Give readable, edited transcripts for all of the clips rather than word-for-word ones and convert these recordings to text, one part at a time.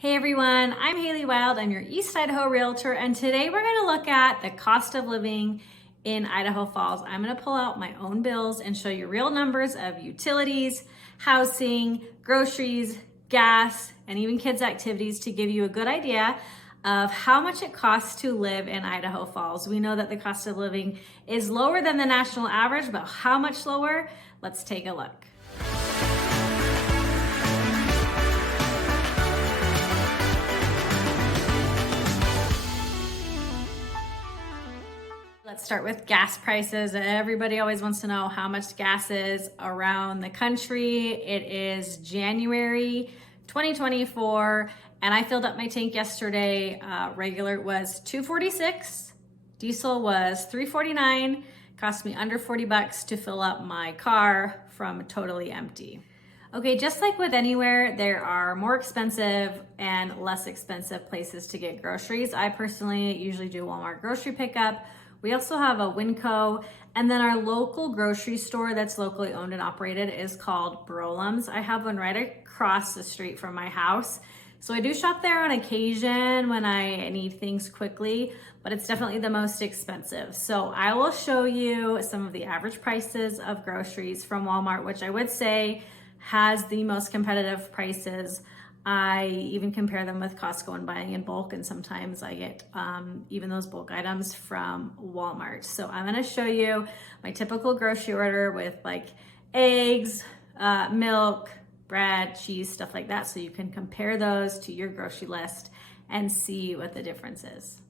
Hey everyone, I'm Haley Wild. I'm your East Idaho realtor, and today we're going to look at the cost of living in Idaho Falls. I'm going to pull out my own bills and show you real numbers of utilities, housing, groceries, gas, and even kids' activities to give you a good idea of how much it costs to live in Idaho Falls. We know that the cost of living is lower than the national average, but how much lower? Let's take a look. Let's start with gas prices. Everybody always wants to know how much gas is around the country. It is January 2024, and I filled up my tank yesterday. Regular was $2.46, diesel was $3.49. Cost me under 40 bucks to fill up my car from totally empty. Okay, just like with anywhere, there are more expensive and less expensive places to get groceries. I personally usually do Walmart grocery pickup. We also have a Winco, and then our local grocery store that's locally owned and operated is called Brolam's. I have one right across the street from my house. So I do shop there on occasion when I need things quickly, but it's definitely the most expensive. So I will show you some of the average prices of groceries from Walmart, which I would say has the most competitive prices. I even compare them with Costco and buying in bulk, and sometimes I get even those bulk items from Walmart. So I'm gonna show you my typical grocery order with like eggs, milk, bread, cheese, stuff like that, so you can compare those to your grocery list and see what the difference is.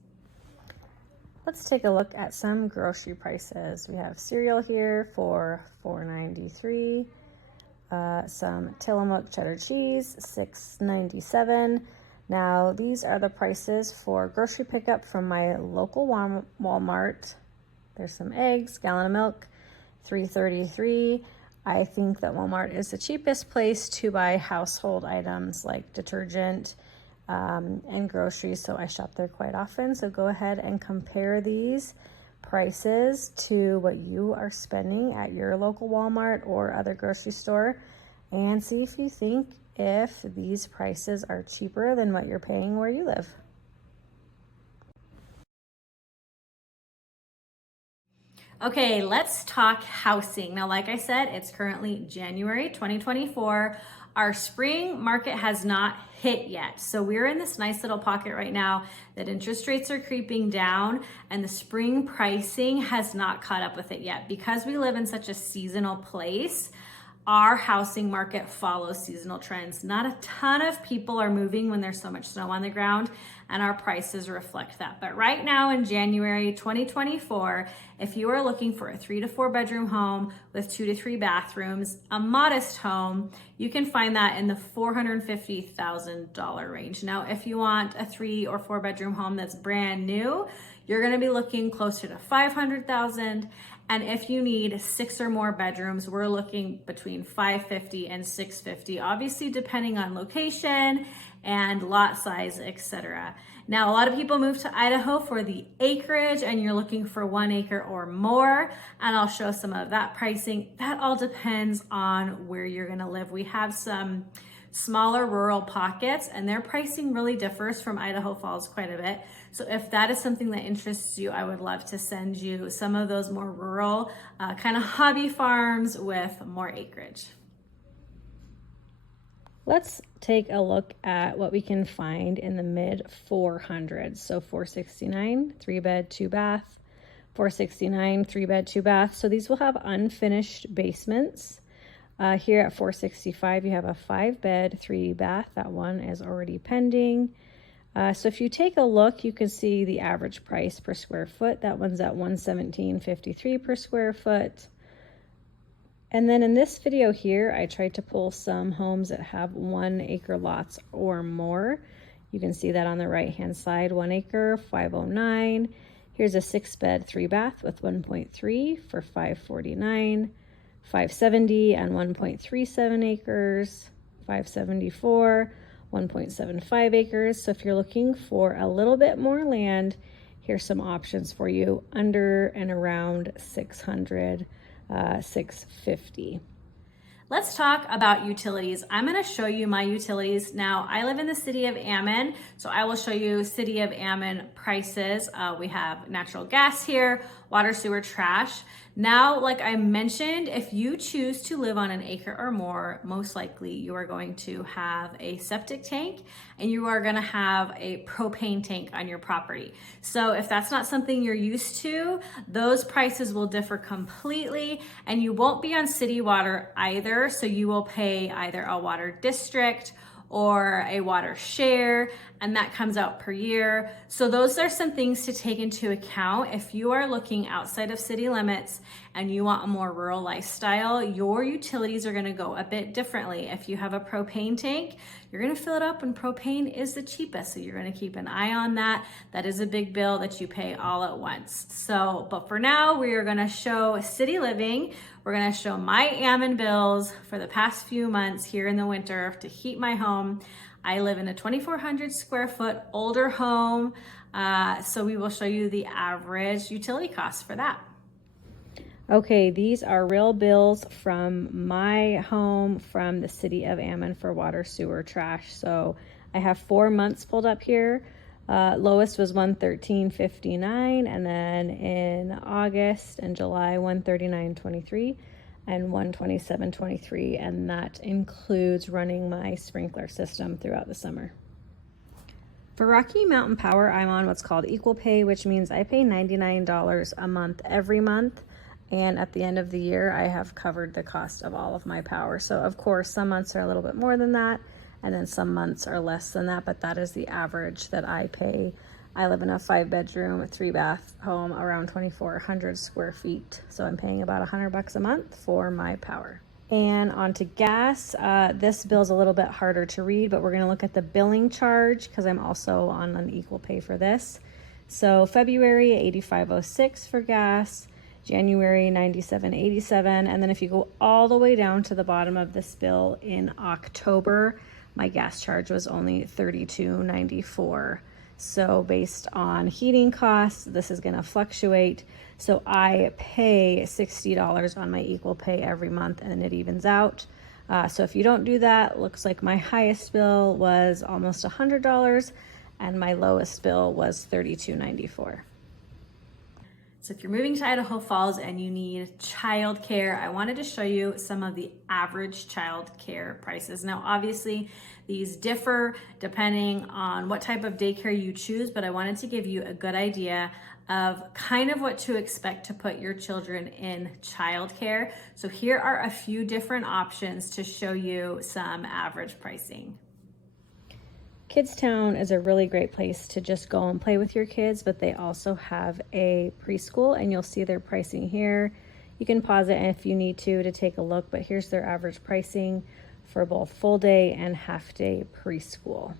Let's take a look at some grocery prices. We have cereal here for $4.93. Some Tillamook cheddar cheese, $6.97. Now these are the prices for grocery pickup from my local Walmart. There's some eggs, gallon of milk, $3.33. I think that Walmart is the cheapest place to buy household items like detergent and groceries, so I shop there quite often. So go ahead and compare these prices to what you are spending at your local Walmart or other grocery store, and see if you think if these prices are cheaper than what you're paying where you live. Okay, let's talk housing. Now, like I said, it's currently January 2024. Our spring market has not hit yet. So we're in this nice little pocket right now that interest rates are creeping down and the spring pricing has not caught up with it yet. Because we live in such a seasonal place, our housing market follows seasonal trends. Not a ton of people are moving when there's so much snow on the ground, and our prices reflect that. But right now in January 2024, if you are looking for a 3 to 4 bedroom home with 2 to 3 bathrooms, a modest home, you can find that in the $450,000 range. Now, if you want a 3 or 4 bedroom home that's brand new, you're gonna be looking closer to $500,000. And if you need 6 or more bedrooms, we're looking between $550,000 and $650,000, obviously depending on location and lot size, etc. Now, a lot of people move to Idaho for the acreage and you're looking for 1 acre or more, and I'll show some of that pricing. That all depends on where you're gonna live. We have some smaller rural pockets and their pricing really differs from Idaho Falls quite a bit. So if that is something that interests you, I would love to send you some of those more rural kind of hobby farms with more acreage. Let's take a look at what we can find in the mid 400s. So $469, 3 bed, 2 bath, $469, 3 bed, 2 bath. So these will have unfinished basements. Here at $465, you have a 5 bed, 3 bath. That one is already pending. So if you take a look, you can see the average price per square foot. That one's at $117.53 per square foot. And then in this video here, I tried to pull some homes that have 1 acre lots or more. You can see that on the right-hand side, 1 acre, 509. Here's a 6 bed, 3 bath with 1.3 for $549. 570 and 1.37 acres, 574, 1.75 acres. So if you're looking for a little bit more land, here's some options for you under and around 600, 650. Let's talk about utilities. I'm going to show you my utilities. Now, I live in the city of Ammon, so I will show you city of Ammon prices. We have natural gas here, water, sewer, trash. Now, like I mentioned, if you choose to live on an acre or more, most likely you are going to have a septic tank and you are going to have a propane tank on your property. So if that's not something you're used to, those prices will differ completely, and you won't be on city water either. So you will pay either a water district or a water share, and that comes out per year. So those are some things to take into account. If you are looking outside of city limits and you want a more rural lifestyle, your utilities are gonna go a bit differently. If you have a propane tank, you're gonna fill it up when propane is the cheapest. So you're gonna keep an eye on that. That is a big bill that you pay all at once. So, but for now, we are gonna show city living. We're gonna show my Ammon bills for the past few months here in the winter to heat my home. I live in a 2,400 square foot older home. So we will show you the average utility costs for that. Okay, these are real bills from my home from the city of Ammon for water, sewer, trash. So I have 4 months pulled up here. Lowest was $113.59, and then in August and July $139.23 and $127.23, and that includes running my sprinkler system throughout the summer. For Rocky Mountain Power, I'm on what's called equal pay, which means I pay $99 a month every month, and at the end of the year I have covered the cost of all of my power. So of course some months are a little bit more than that, and then some months are less than that, but that is the average that I pay. I live in a 5-bedroom, 3-bath home around 2,400 square feet. So I'm paying about $100 a month for my power. And on to gas. This bill's a little bit harder to read, but we're gonna look at the billing charge because I'm also on an equal pay for this. So February, $85.06 for gas, January, $97.87. And then if you go all the way down to the bottom of this bill in October, my gas charge was only $32.94. So based on heating costs, this is gonna fluctuate. So I pay $60 on my equal pay every month, and then it evens out. So if you don't do that, looks like my highest bill was almost $100 and my lowest bill was $32.94. So if you're moving to Idaho Falls and you need childcare, I wanted to show you some of the average childcare prices. Now, obviously, these differ depending on what type of daycare you choose, but I wanted to give you a good idea of kind of what to expect to put your children in childcare. So here are a few different options to show you some average pricing. Kidstown is a really great place to just go and play with your kids, but they also have a preschool, and you'll see their pricing here. You can pause it if you need to take a look, but here's their average pricing for both full day and half day preschool.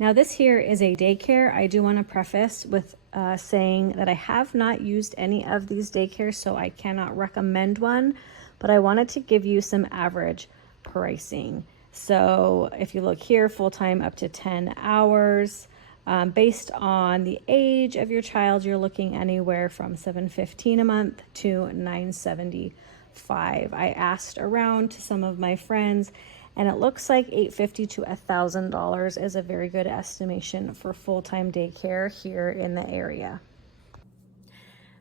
Now this here is a daycare. I do want to preface with saying that I have not used any of these daycares, so I cannot recommend one, but I wanted to give you some average pricing. So if you look here, full-time up to 10 hours. Based on the age of your child, you're looking anywhere from $715 a month to $975. I asked around to some of my friends, and it looks like $850 to $1,000 is a very good estimation for full-time daycare here in the area.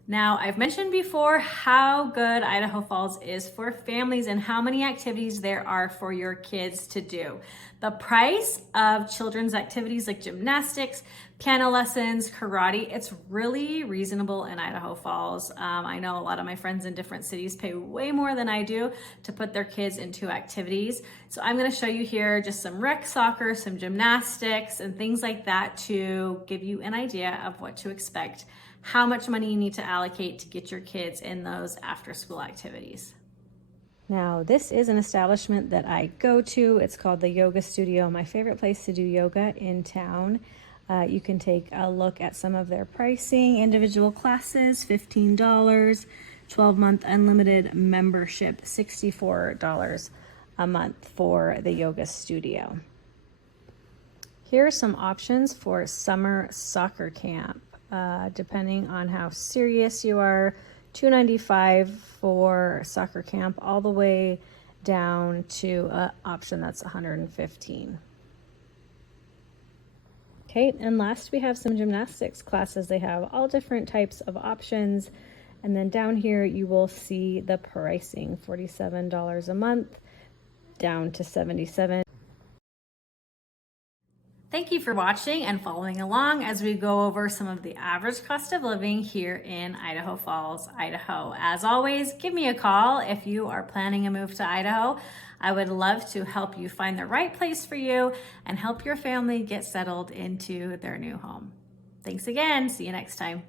Now, I've mentioned before how good Idaho Falls is for families and how many activities there are for your kids to do. The price of children's activities like gymnastics, piano lessons, karate, it's really reasonable in Idaho Falls. I know a lot of my friends in different cities pay way more than I do to put their kids into activities. So I'm gonna show you here just some rec soccer, some gymnastics, and things like that to give you an idea of what to expect, how much money you need to allocate to get your kids in those after school activities. Now, this is an establishment that I go to. It's called the Yoga Studio, my favorite place to do yoga in town. You can take a look at some of their pricing. Individual classes, $15, 12-month unlimited membership, $64 a month for the yoga studio. Here are some options for summer soccer camp. Depending on how serious you are, $295 for soccer camp, all the way down to an option that's $115. Okay, and last we have some gymnastics classes. They have all different types of options. And then down here you will see the pricing, $47 a month down to $77. Thank you for watching and following along as we go over some of the average cost of living here in Idaho Falls, Idaho. As always, give me a call if you are planning a move to Idaho. I would love to help you find the right place for you and help your family get settled into their new home. Thanks again. See you next time.